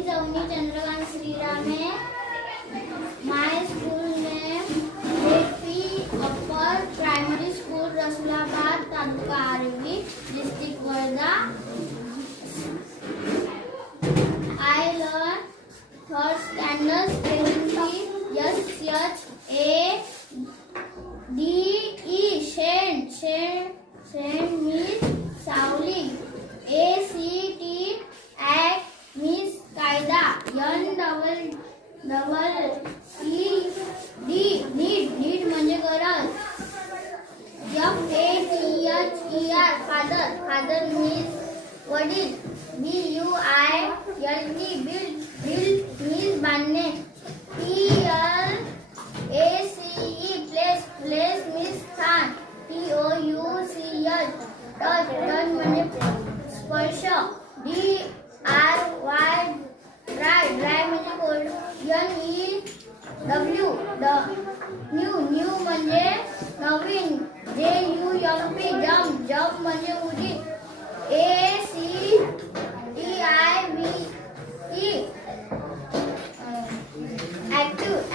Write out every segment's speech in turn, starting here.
मी जवनी चंद्रकांत श्रीराम है। My school name AP upper primary school Rasulabad taluka Arvi district Wardha. I learn third standard spelling SHADE Shade means सावली। ACT act means कायदा। need म्हणजे गरज। FATHER father means वडील। BUILD build means बांधणे। place means स्थान। TOUCH touch म्हणजे स्पर्श। DRY dry म्हणजे कोल्ड। NEW म्हणजे नवीन। JUMP jump म्हणजे उडी।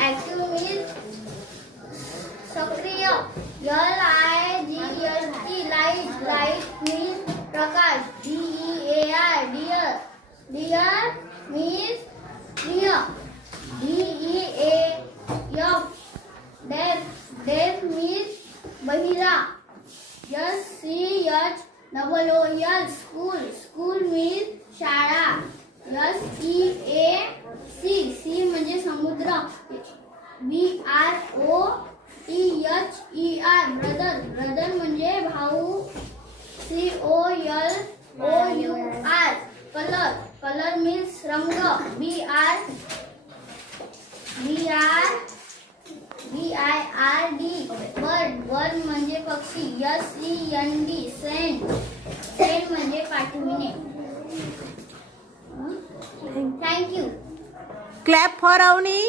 active means सक्रिय। light means प्रकाश। DEAR dear means प्रिय। deaf means बहिरा। SCHOOL school means शाळा। SEAC म्हणजे समुद्र। BROTHER ब्रदर म्हणजे भाऊ। कलर means रंग। BIRD bird म्हणजे पक्षी। SEND म्हणजे पाठविणे। Thank you. Clap for Avni.